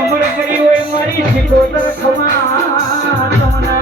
અમર કરી હોય મારી શિકોતર ખમા તમના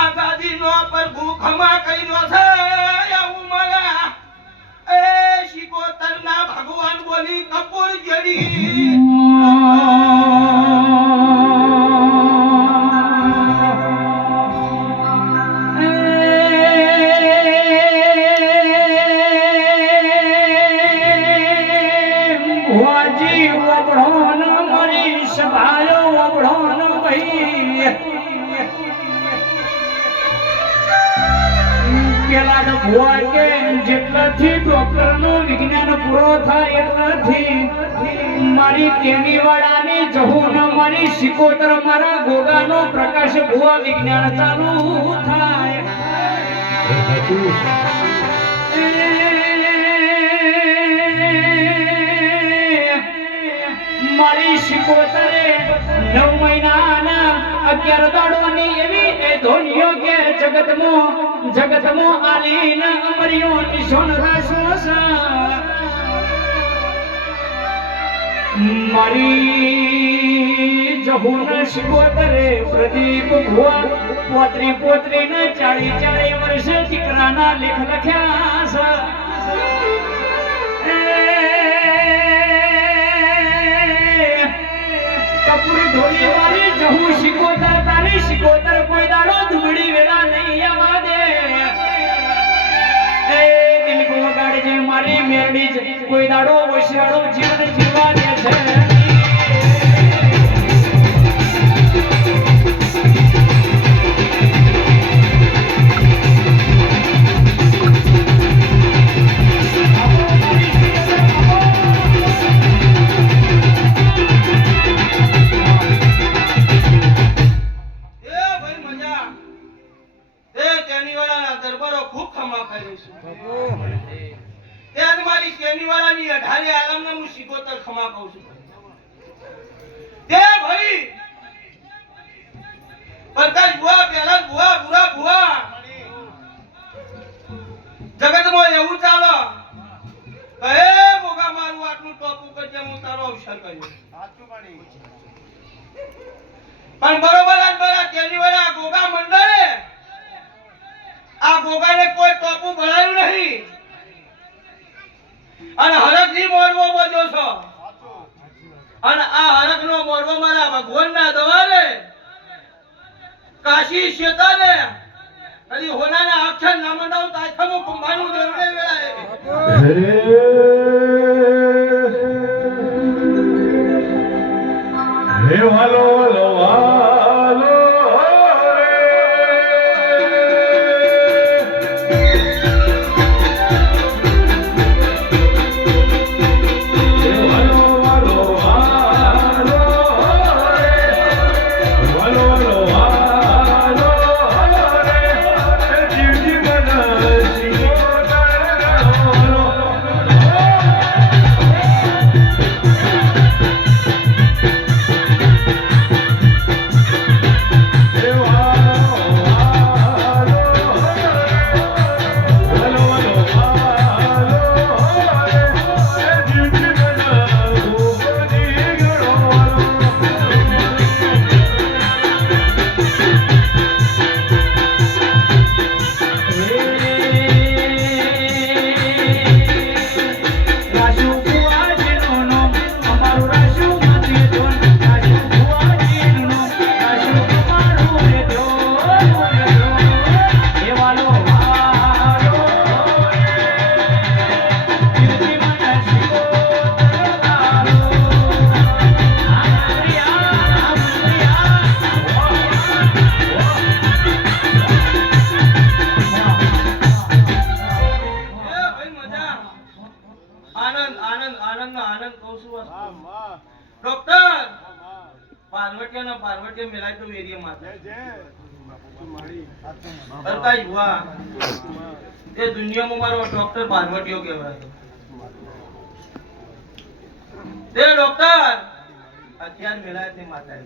આઝાદી નો પ્રભુ ખમા કર્યો છે એવું મારા એ શિકોતર ના ભગવાન બોલી કપૂર જડી વાજી વબડો ન મરી સભા સાંભળો ને ભાઈ પેલા તો ભુવા કે જેટલાથી ડોક્ટર નું વિજ્ઞાન પૂરો થાય એટલાથી મારી ટેની વાળાની જહું ને મારી શિકોતર મારા ગોગાનો પ્રકાશ ભુવા વિજ્ઞાન ચાલુ થાય મારી શિકોતરે 9 મહિનાના 11 દાડોની એવી એ ધોનીઓ કે જગતમાં આલીન અમરિયો નિશોન રાસો મારી જહુન શિકોતરે પ્રદીપ ભુવા પોતરી ને 40 વર્ષે દીકરાના લેખ લખ્યા કપૂર ઢોલી વાળી જહુ શિકોતર તારી શિકોતર કોઈ દાડો દુબળી વેલા નહીં આવવા દે એ દિલ કો ગાડજે મારી મેરડી કોઈ દાડો વૈશ્યાળો જીવન જીવવા દે છે જગતમાં એવું ચાલો કહે મોગા મારું આટલું ટોપું કરજે હું તારો અવસર કર્યો પણ બરોબર આજ બરા કેની વાળા ગોગા મંડળે આ ગોગાને કોઈ ટોપું ભણાયું નહીં અને હરકની મોરવો બજો છો અને આ હરકનો મોરવો મારા ભગવાનના દવારે કાશી શેતાને કદી હોનાના અક્ષર ના મંડાવ તાખમો કુંભાનું દરવે વેળાએ હે વાલો વાલો વાલો પાર્વતી મેલાય તો એરિયા માં એ દુનિયામાં મારો ડોક્ટર પાર્વતીઓ કહેવાય તે ડોક્ટર અત્યાર મેલાય તે માતા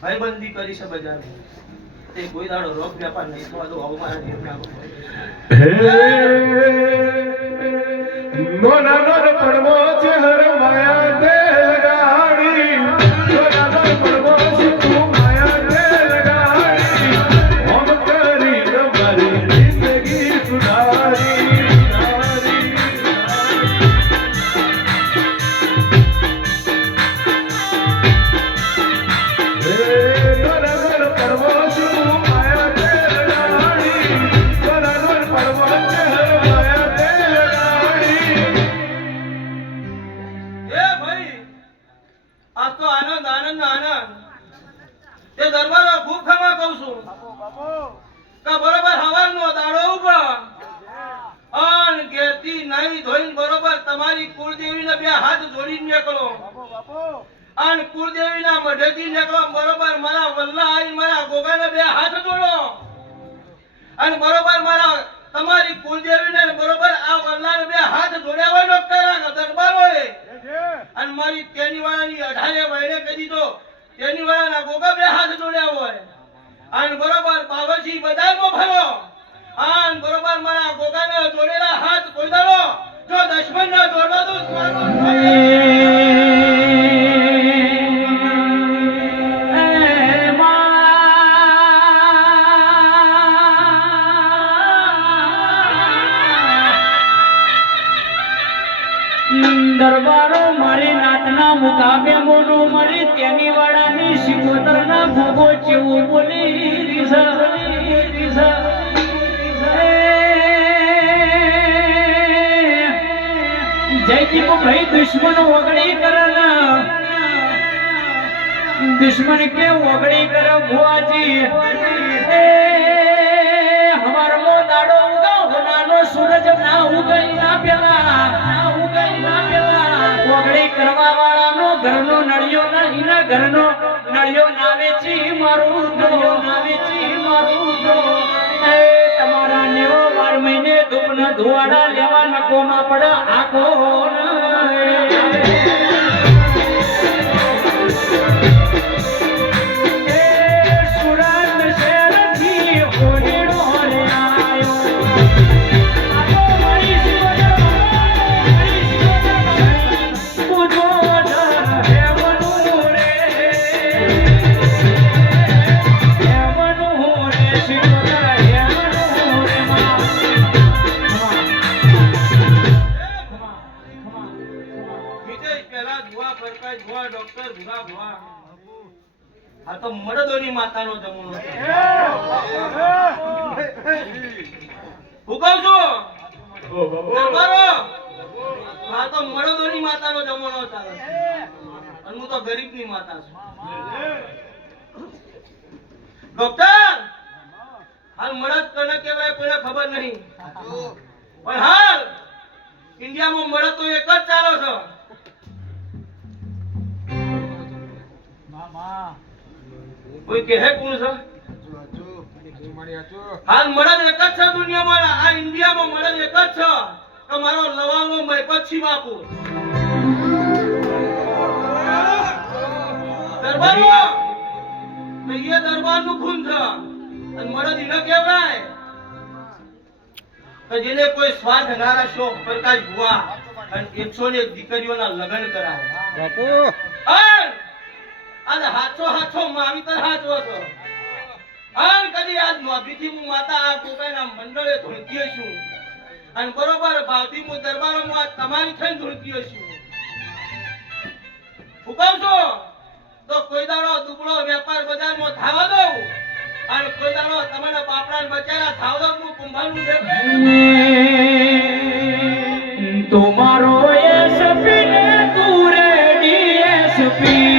ભાઈબંધી કરી છે બજાર તે કોઈ દાડો રોગ વ્યાપાર નહીં થવા દો આવું મારા જીવને નોના નોન પડમો છે હર માયા દે લગાડી નોના નોન પડમો છે તું માયા દે લગાડી હમ કરી મારી જિંદગી સુધારી માયા દે તો આનંદ આનંદ આનંદ તે દરબારો ખૂબ ખમા કહું છું કે બરોબર હવારનો દાડો ઉભો અન ઘેરથી નાઈ ધોઈને બરોબર તમારી કુળદેવીને બે હાથ જોડીને નીકળો અન કુળદેવીના મઢેથી નીકળો બરોબર મારા વલ્લા આઈ મારા ગોગાને બે હાથ જોડો અને બરોબર મારા તમારી કુળદેવીને બરોબર આ વલ્લાને બે હાથ જોડ્યા હોય ડોક્ટર દરબારોએ અને મારી તેનીવાળાની 18 વયને કહી દીધો તેનીવાળાના ગોગા બે હાથ જોડ્યા હોય અને બરોબર બાવરજી બજારમાં ફરો આન બરોબર મારા ગોગાને જોડેલા હાથ કોઈ દાડો જો દુશ્મનને જોડવા દો દરબારો મારી નાતના મુકાબે મોનો મારી તેની વાળાની શિકોતરના ભોગો ચેવું બોલી રીઝા જયદીપ ભાઈ દુશ્મન ઓગળી કરના દુશ્મન કે ઓગળી કર ભુવાજી હવારમો દાડો ઉગા હોનાનો સૂરજ ના ઉગઈ ના પેલા ઓગળી કરવા વાળાનો ઘરનો નળિયો ના ઈના ઘરનો નળિયો ના વેચી મારું તો તમારા નેવો 12 મહિને ધૂપના ધુવાડા લેવા નકોમાં પડ આખો ડોક્ટર ભુવા ભુવા આ તો મડદોની માતાનો જમણો છે હું કહું છું દરબારો આ તો મડદોની માતાનો જમણો ચાલે અને હું તો ગરીબની માતા છું ડોક્ટર હાલ મડદ કોને કહેવાય કોઈને ખબર નહીં પણ હાલ ઇન્ડિયામાં મડદ તો એક જ ચાલો છે કોઈ કહે કોણ છે હાલ મડદ એક જ છે દુનિયામાં આ ઇન્ડિયામાં મડદ એક જ છે કે મારો લવાલો પછી બાપુ દરબારો એ દરબારનું ખૂન છે અને મડદ ઈને કહેવાય કે જેને કોઈ સ્વાર્થ નારા શોખ પ્રકાશ ભુવા અને 101 દીકરીઓના લગ્ન કરાવે બાપુ આજ હાચો માવીતર હાચો છો આન કદી આજ નોભીથી હું માતા આ ગોગાના મંડળે ધૂળકીયો છું અને બરોબર ભાવથી હું દરબારોમાં આજ તમારી થઈને ધૂળકીયો છું હું કહું છું તો કોઈ દાડો દુબળો વેપાર બજારમાં થાવા દઉં અને કોઈ દાડો તમારા બાપડાને બચારા થાવ દઉં હું કુંભારનું તમારો એસપી ને તું રેડી એસપી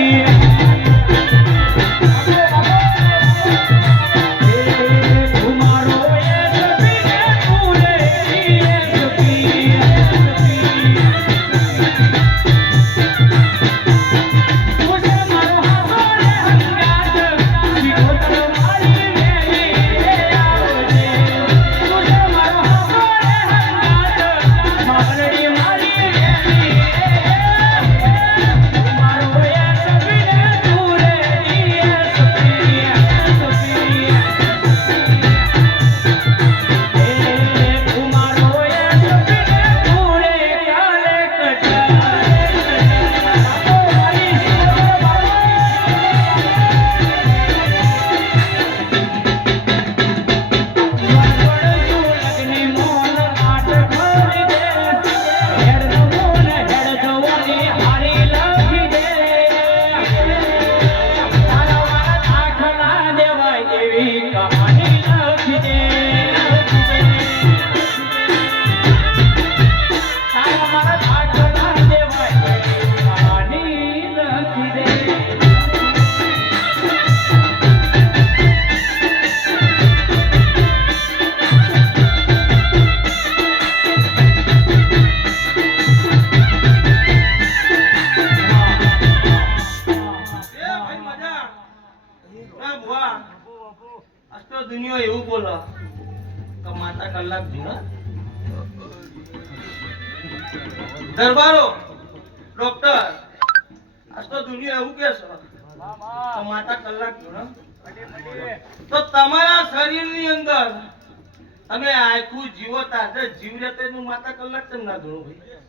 દે તો દુનિયા એવું બોલે કે માતા કલાક જૂના દરબારો ડોક્ટર આજ તો દુનિયા એવું કે છે કે માતા કલાક જૂના તો તમારા શરીરની અંદર તમે આખું જીવો તાજે જીવ રહેતે નું માતા કલાક તેમ ના ધોણું ભાઈ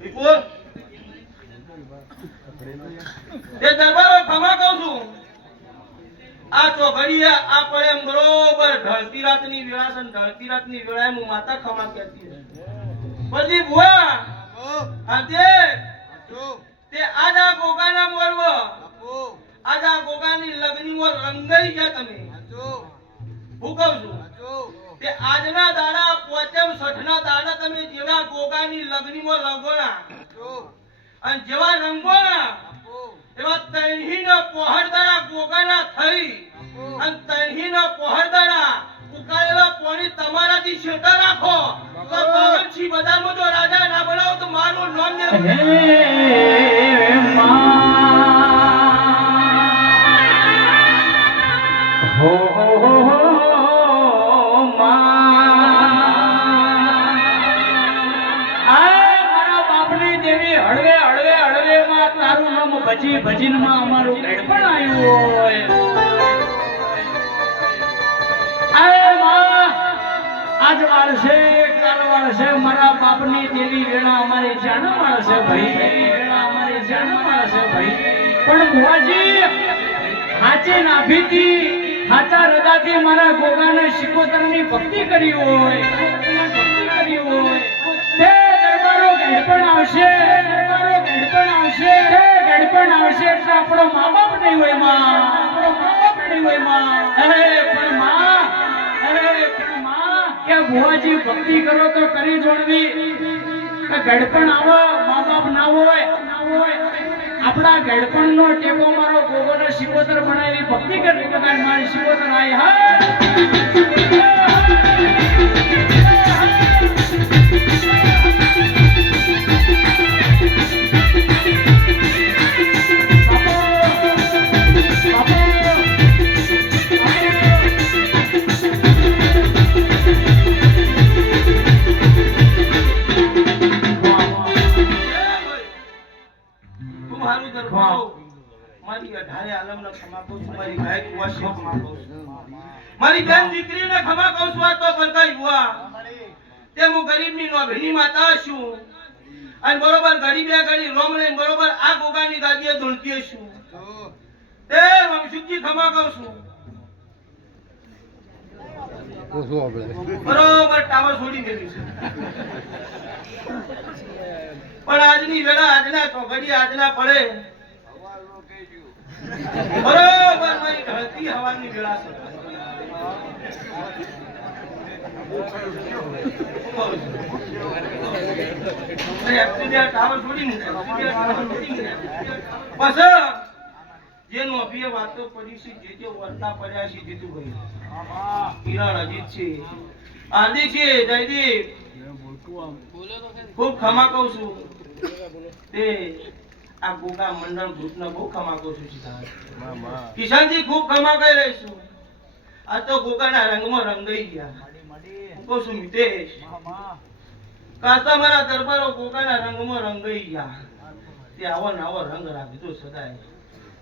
વિપુલ એ દરબારો ખમા કહું છું આ ચોઘડીએ આ પડે એમ બરોબર ઢળતી રાતની વેળા છે ઢળતી રાતની વેળાએ હું માતા ખમા કહેતી બધી ભુવા આજે તે આજા ગોગાના મોરવ આજા ગોગાની લગ્નીમાં રંગાઈ ગયા તમે હું કહું છું તે આજના દાડા પોચમ સઠના દાડા તમે જેવા ગોગાની લગ્નીમાં રંગોના અને જેવા રંગોના એવા તૈહીના પહોળદારા ગોગાના થઈ અને તૈહીના પહોળદારા ઉકાળેલા પાણી તમારાથી શેટા રાખો તો પવનથી બજારમાં જો રાજા ના બનાવો તો મારું નામ ને હે માં હો ભજી ભજીનમાં અમારું ઘેડ પણ આવ્યું હોય આય માં આજ વાળશે કાલ વાળશે મારા બાપની દેવી વેળા અમારી જાણ વાળશે ભાઈ દેવી વેળા અમારી જાણ વાળશે ભાઈ પણ ભુવાજી હાચી નાભીથી હાચા હૃદયથી મારા ગોગાને શિકોતરની ભક્તિ કરી હોય તે દરબારો ઘેડ પણ આવશે દરબારો ઘેડ પણ આવશે ગડપણ આવશે એટલે આપણો મા બાપ નહીં હોય માં આપણો મા બાપ નહીં હોય માં પણ માં કે ભુવાજી ભક્તિ કરો તો કરી જોડવી કે ગડપણ આવો મા બાપ ના હોય આપણા ગડપણ નો ટેકો મારો ગોગોનો શિકોતર બનાવી ભક્તિ કરવી બધા મારી શિકોતર આય હા મારી બેન દીકરીને ખમા કહું છું આ તો બરકાઈ બુઆ તે હું ગરીબની નોભીની માતા છું અને બરોબર ઘડી બે ઘડી રોમ લઈને બરોબર આ ગોગાની ગાદીએ ધૂળતી છું તે વંશુજી ખમા કહું છું બરોબર ટાવર છોડી મેલી છે પણ આજની વેળા આજના ચોઘડી આજના પડે બરોબર મારી ઢળતી હવાની વેળા છે જે નોભીએ વાતો પડી છે જે વર્તા પડ્યા છે જીતુભાઈ કિરણ અજીત છે આદિ છે જયદીપ ખૂબ ખમા કહું છું તે આ ગોગા મંડળ ગ્રુપને બહુ ખમા કહું છું કિશનજી ખૂબ ખમા કહી રહીશું આ તો ગોગાના રંગમાં રંગાઈ ગયા હું કહું છું મિતેશ કાસ્તા મારા દરબારો ગોગાના રંગમાં રંગાઈ ગયા તે આવો ને આવો રંગ રાખજો સદાય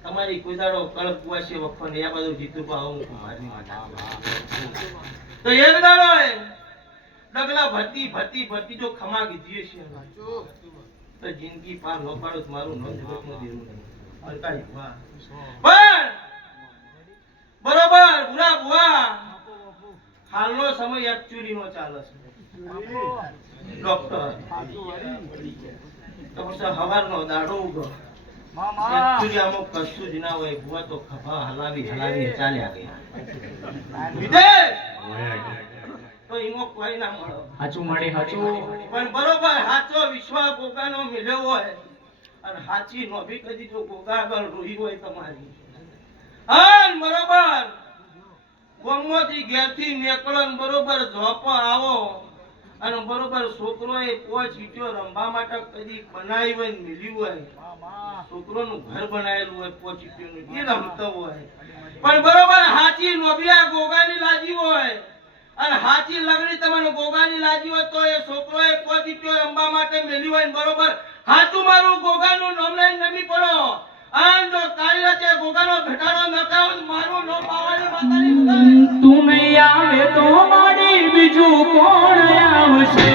તમારી કોઈ દાડો કળપ કુવાશે વખત ને આ બધું જીતું પાવ હું મારી તો એક દાડો ડગલા ભરતી જો ખમા કીધી છે તો જિંદગી પાર નો પાડો મારું નામ જગતમાં દેવું નહીં અલકાઈ વાહ પણ બરોબર બુરા બુઆ હાલનો સમય એકચ્યુઅલી નો ચાલે છે ડોક્ટર તો પછી હવારનો દાડો ઉગો એકચ્યુઅલી આમાં કશું જ ના હોય બુઆ તો ખભા હલાવી ચાલ્યા ગયા વિદેશ તો ઈમો કોઈ ના મળો હાચું માડી હાચું પણ બરોબર હાચો વિશ્વાસ ગોગાનો મિલ્યો હોય અને હાચી નો ભી કદી જો ગોગા આગળ રોહી હોય તમારી હા બરોબર ગોમોથી ઘેરથી નીકળો ને બરોબર ઝોપો આવો અને બરોબર છોકરોએ પોચ ઈંટો રમવા માટે કદી બનાવી હોય ને મિલી હોય, છોકરોનું ઘર બનાવેલું હોય પોચ ઈંટોનું, એ રમતો હોય. પણ બરોબર હાચી લોબિયા ગોગાની લાજી હોય અને હાચી લગડી તમને ગોગાની લાજી હોય તો એ છોકરોએ પોચ ઈંટો રમવા માટે મેલી હોય ને બરોબર હાચું મારું ગોગાનું નામ લઈને નમી પડો. આન જો કાળી રાતે ગોગાનો ઘટાડો ન કરાવો તો મારું નામ પાવાની માતાની ગોગાની. તું નહીં આવે તો મારી બીજું કોણ આવશે?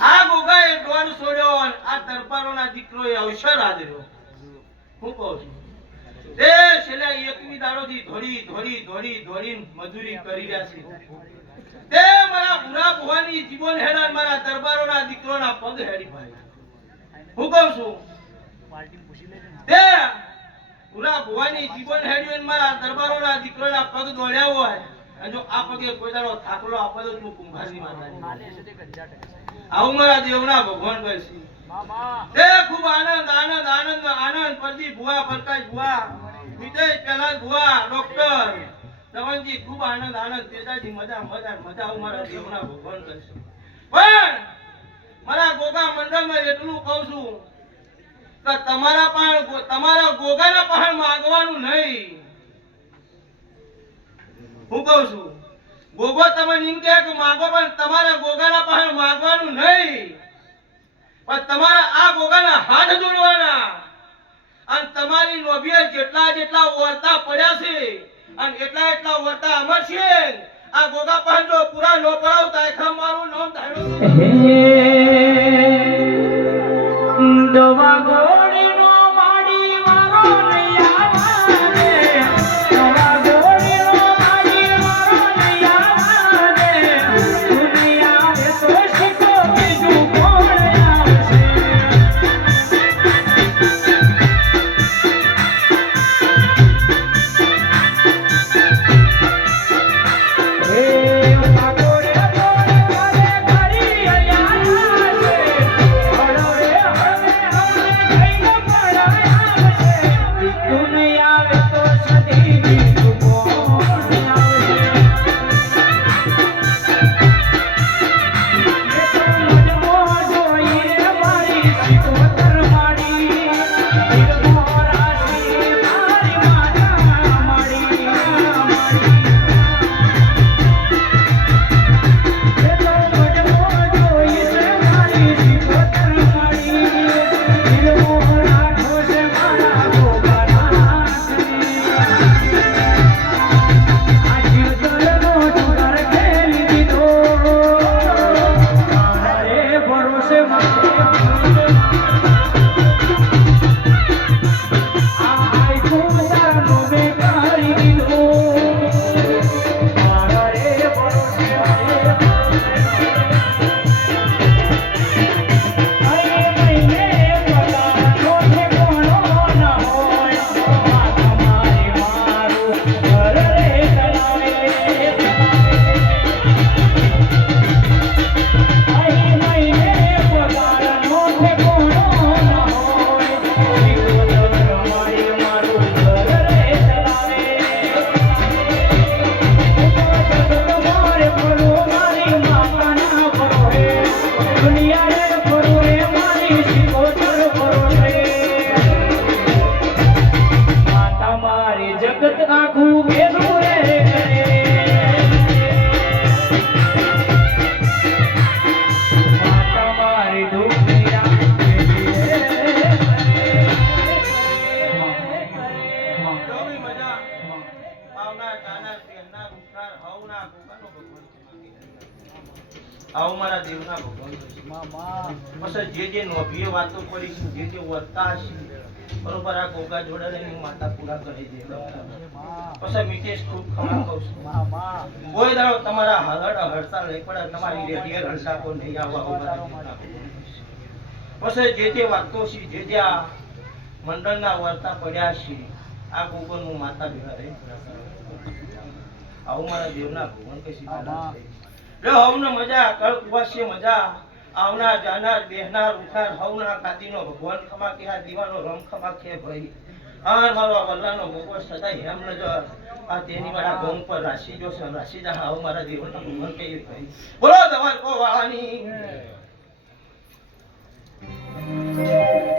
આ ગોગાએ ડોન છોડ્યો અને આ દરબારોના દીકરોએ અવસર આદર્યો. હું કહું છું તે છેલ્લા 21 દાડોથી ધોડી મજૂરી કરી રહ્યા છે. તે મારા ભૂરા ભુવાની જીવન હેડા મારા દરબારોના દીકરોના પગ હેડી ભાઈ. હું કહું છું તે ભૂરા ભુવાની જીવન હેડી મારા દરબારોના દીકરોના પગ દોડ્યા હોય અને જો આ પગે કોઈ દાડો થાકલો આપે તો તું કુંભારની માતા આવું મારા દેવના ભગવાન કહે છે. તે ખૂબ આનંદ પરદી ભુવા પ્રકાશ ભુવા વિદેશ પહેલા ભુવા ડોક્ટર તવનજી ખૂબ આનંદ તેજાજી મજા આવું મારા દેવના ભગવાન કહે છે. પણ મારા ગોગા મંડળમાં એટલું કહું છું કે તમારા ગોગાના પણ માંગવાનું નહીં. હું કહું છું ગોગો તમે એમ કે માંગો પણ તમારા ગોગાના પાસે માંગવાનું નહીં, પણ તમારા આ ગોગાના હાથ જોડવાના અને તમારી લોભીએ જેટલા વર્તા પડ્યા છે અને એટલા વર્તા અમર છે. આ ગોગા પાસે જો પૂરા નો પડાવતા એખા મારું નામ દવા ગોળીનો માડી મારો આવો મારા દેવના ભગવાન પછી જે નોભીએ વાતો કરી છે જે વર્તા છે બરોબર આ ગોગા જોડે ની માતા પૂરા કરી દે પછી મિતેશ ખૂબ ખમા કહું છું કોઈ દાડો તમારા હડતા લઈ પડે તમારી રેડિયર હડતાકો નહીં આવવા પછી જે વાતો છે જે આ મંડળના વર્તા પડ્યા છે આ ગોગોનું માતા ભેગા રહી આવું મારા દેવના ભગવાન કશી રે હવને મજા કળ કુવાસી મજા આવનાર જાનાર બેહનાર ઉઠાર હવના કાદીનો ભગવાન ખમા કે આ દીવાનો રમ ખમા કે ભાઈ આ મારો વલ્લાનો ગોગો સદાય હેમ નજર આ તેની મારા ગોમ પર રાશિ જો છે રાશિ જા આવું મારા દેવના ભગવાન કે ભાઈ બોલો દવા કો વાળાની